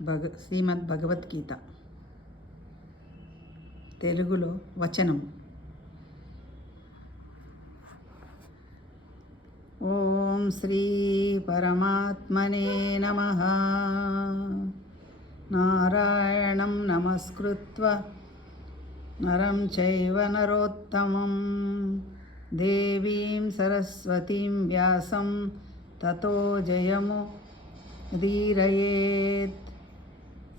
శ్రీమద్ భగవద్గీత తెలుగులో వచనం. ఓం శ్రీ పరమాత్మనే నమః. నారాయణం నమస్కృత్వ నరం చైవ నరోత్తమం దేవీం సరస్వతీం వ్యాసం తతో జయము ధీరయేత్.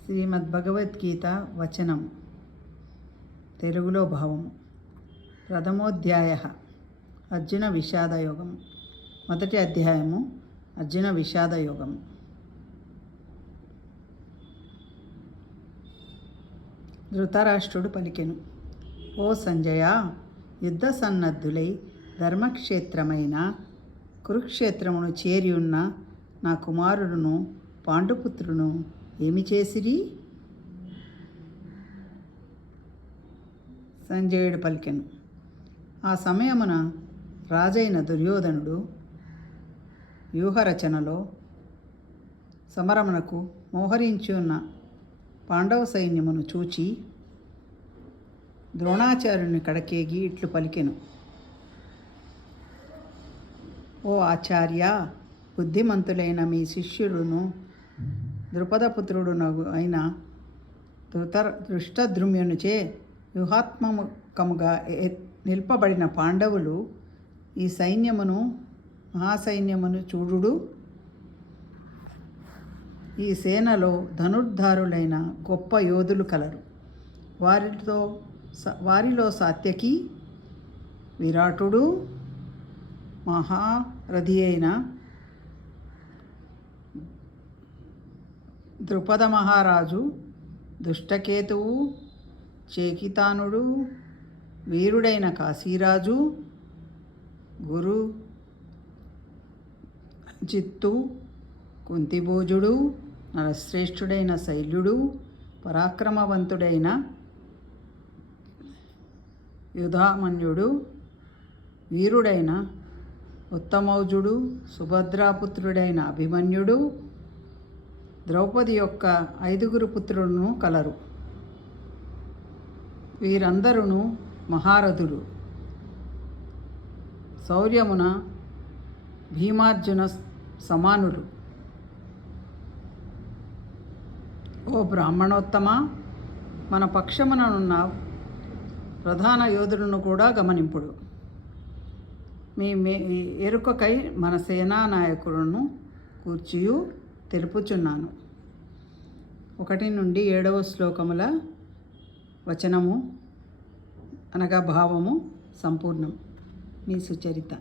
శ్రీమద్ భగవద్గీత వచనం తెలుగులో భావము. ప్రథమోధ్యాయ అర్జున విషాదయోగం. మొదటి అధ్యాయము అర్జున విషాదయోగం. ధృతరాష్ట్రుడు పలికెను, ఓ సంజయ, యుద్ధ సన్నద్ధులై ధర్మక్షేత్రమైన కురుక్షేత్రమును చేరి ఉన్న నా కుమారుడును పాండుపుత్రును ఏమి చేసిరి? సంజయుడు పలికెను, ఆ సమయమున రాజైన దుర్యోధనుడు వ్యూహరచనలో సమరమునకు మోహరించి ఉన్న పాండవ సైన్యమును చూచి ద్రోణాచార్యుని కడకేగి ఇట్లు పలికెను, ఓ ఆచార్య, బుద్ధిమంతులైన మీ శిష్యులను ద్రుపదపుత్రుడునగు అయిన దృష్టద్రుమ్యునిచే వ్యూహాత్మకముగా నిల్పబడిన పాండవులు ఈ సైన్యమును మహాసైన్యమును చూడుడు. ఈ సేనలో ధనుర్ధారులైన గొప్ప యోధులు కలరు. వారిలో సాత్యకి, విరాటుడు, మహారథి అయిన ద్రుపద మహారాజు, దుష్టకేతువు, చేకితానుడు, వీరుడైన కాశీరాజు, గురు జిత్తు, కుంతిభోజుడు, నరశ్రేష్ఠుడైన శైల్యుడు, పరాక్రమవంతుడైన యుధామన్యుడు, వీరుడైన ఉత్తమౌజుడు, సుభద్రాపుత్రుడైన అభిమన్యుడు, ద్రౌపది యొక్క 5 పుత్రులను కలరు. వీరందరూ మహారథులు. శౌర్యమున భీమార్జున సమానులు. ఓ బ్రాహ్మణోత్తమ, మన పక్షముననున్న ప్రధాన యోధులను కూడా గమనింపుడు. మీ ఎరుకకై మన సేనా నాయకులను కూర్చియు తెలుపుచున్నాను. 1 నుండి 7వ శ్లోకముల వచనము అనగా భావము సంపూర్ణం. మీ సుచరిత.